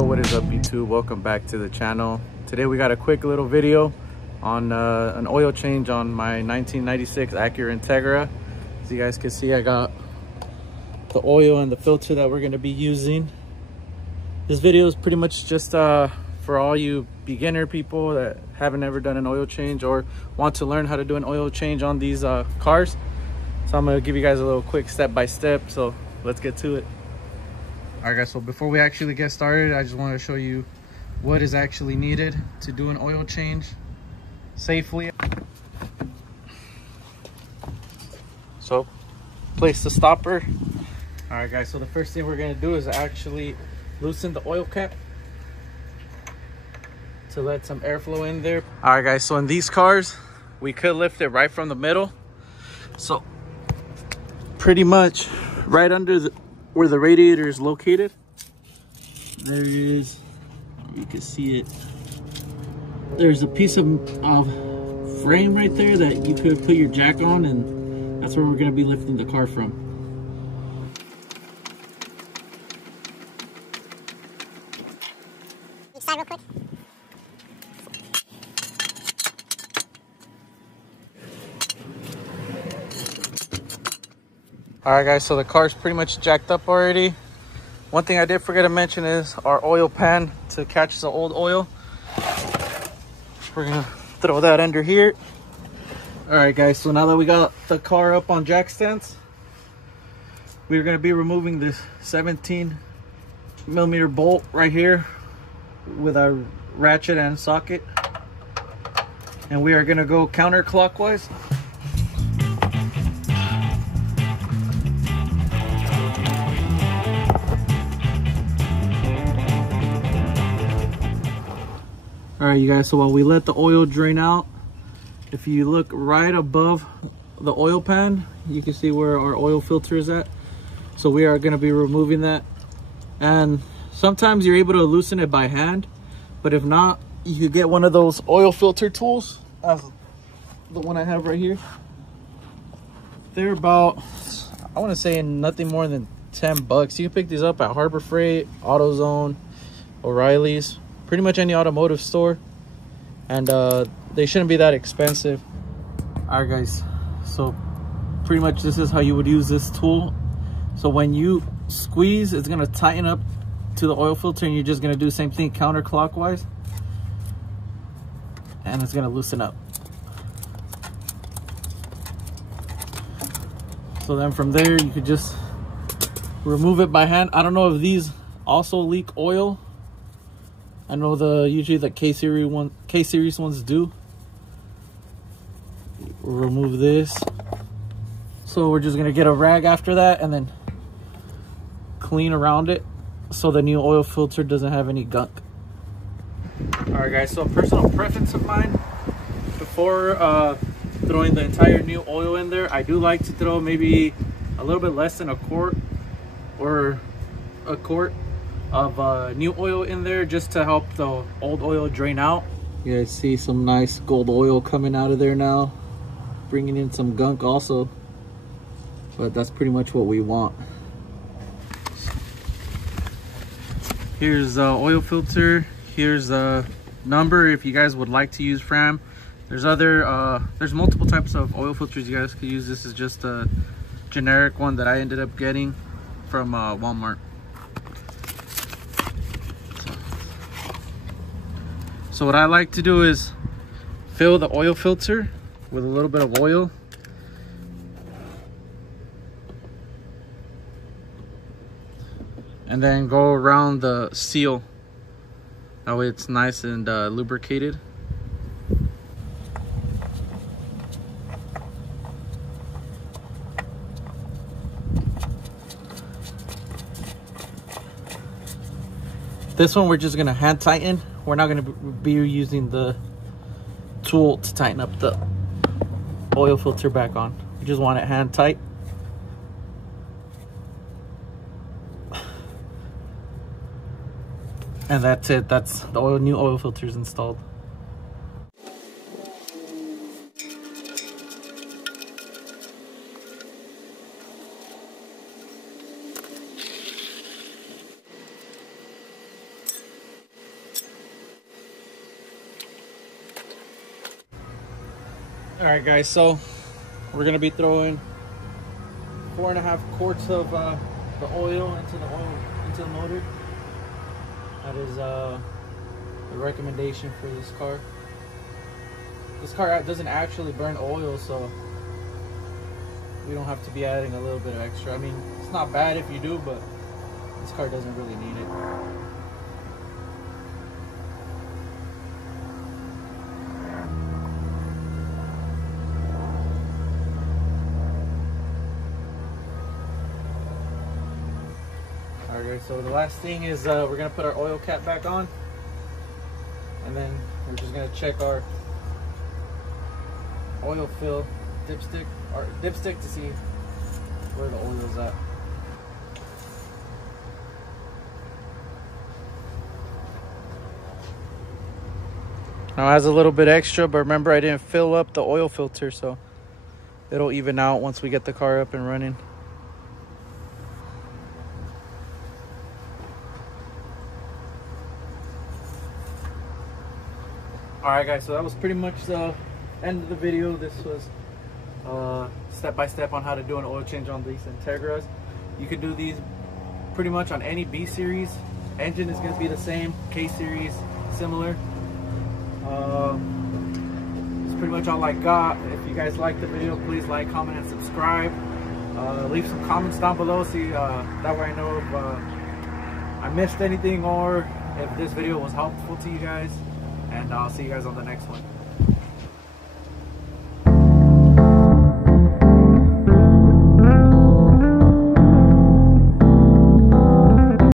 Yo, what is up YouTube? Welcome back to the channel. Today we got a quick little video on an oil change on my 1996 Acura Integra. As you guys can see, I got the oil and the filter that we're going to be using. This video is pretty much just for all you beginner people that haven't ever done an oil change or want to learn how to do an oil change on these cars. So I'm going to give you guys a little quick step-by-step, so let's get to it. Alright guys, so before we actually get started, I just want to show you what is actually needed to do an oil change safely. So, place the stopper. Alright guys, so the first thing we're going to do is actually loosen the oil cap to let some airflow in there. Alright guys, so in these cars, we could lift it right from the middle. So, pretty much right under where the radiator is located, there is, you can see it, there's a piece of frame right there that you could put your jack on, and that's where we're going to be lifting the car from. Side real quick. Alright guys, so the car's pretty much jacked up already. One thing I did forget to mention is our oil pan to catch the old oil. We're gonna throw that under here. Alright guys, so now that we got the car up on jack stands, we're gonna be removing this 17mm bolt right here with our ratchet and socket. And we are gonna go counterclockwise. Alright you guys, so while we let the oil drain out, if you look right above the oil pan, you can see where our oil filter is at. So we are going to be removing that. And sometimes you're able to loosen it by hand, but if not, you could get one of those oil filter tools, as the one I have right here. They're about, I want to say, nothing more than 10 bucks. You can pick these up at Harbor Freight, AutoZone, O'Reilly's, pretty much any automotive store, and they shouldn't be that expensive. All right guys, so pretty much this is how you would use this tool. So when you squeeze, it's going to tighten up to the oil filter, and you're just going to do the same thing counterclockwise, and it's going to loosen up. So then from there you could just remove it by hand. I don't know if these also leak oil. I know usually the K-series ones do. Remove this. So we're just gonna get a rag after that and then clean around it so the new oil filter doesn't have any gunk. Alright guys, so a personal preference of mine, before throwing the entire new oil in there, I do like to throw maybe a little bit less than a quart or a quart of new oil in there, just to help the old oil drain out. You guys see some nice gold oil coming out of there now, bringing in some gunk also, but that's pretty much what we want. Here's the oil filter. Here's the number if you guys would like to use Fram. There's multiple types of oil filters you guys could use. This is just a generic one that I ended up getting from Walmart. So what I like to do is fill the oil filter with a little bit of oil. And then go around the seal. That way it's nice and lubricated. This one we're just gonna hand tighten. We're not gonna be using the tool to tighten up the oil filter back on. We just want it hand tight. And that's it. That's the new oil filter is installed. All right, guys, so we're gonna be throwing 4.5 quarts of the oil into the motor. That is the recommendation for this car. This car doesn't actually burn oil, so we don't have to be adding a little bit of extra. I mean, it's not bad if you do, but this car doesn't really need it. Alright, so the last thing is we're gonna put our oil cap back on, and then we're just gonna check our oil fill dipstick to see where the oil is at. Now it has a little bit extra, but remember I didn't fill up the oil filter, so it'll even out once we get the car up and running. Alright guys, so that was pretty much the end of the video. This was step by step on how to do an oil change on these Integras. You can do these pretty much on any B series. Engine is going to be the same, K series similar. It's pretty much all I got. If you guys like the video, please like, comment, and subscribe. Leave some comments down below, see that way I know if I missed anything or if this video was helpful to you guys. And I'll see you guys on the next one.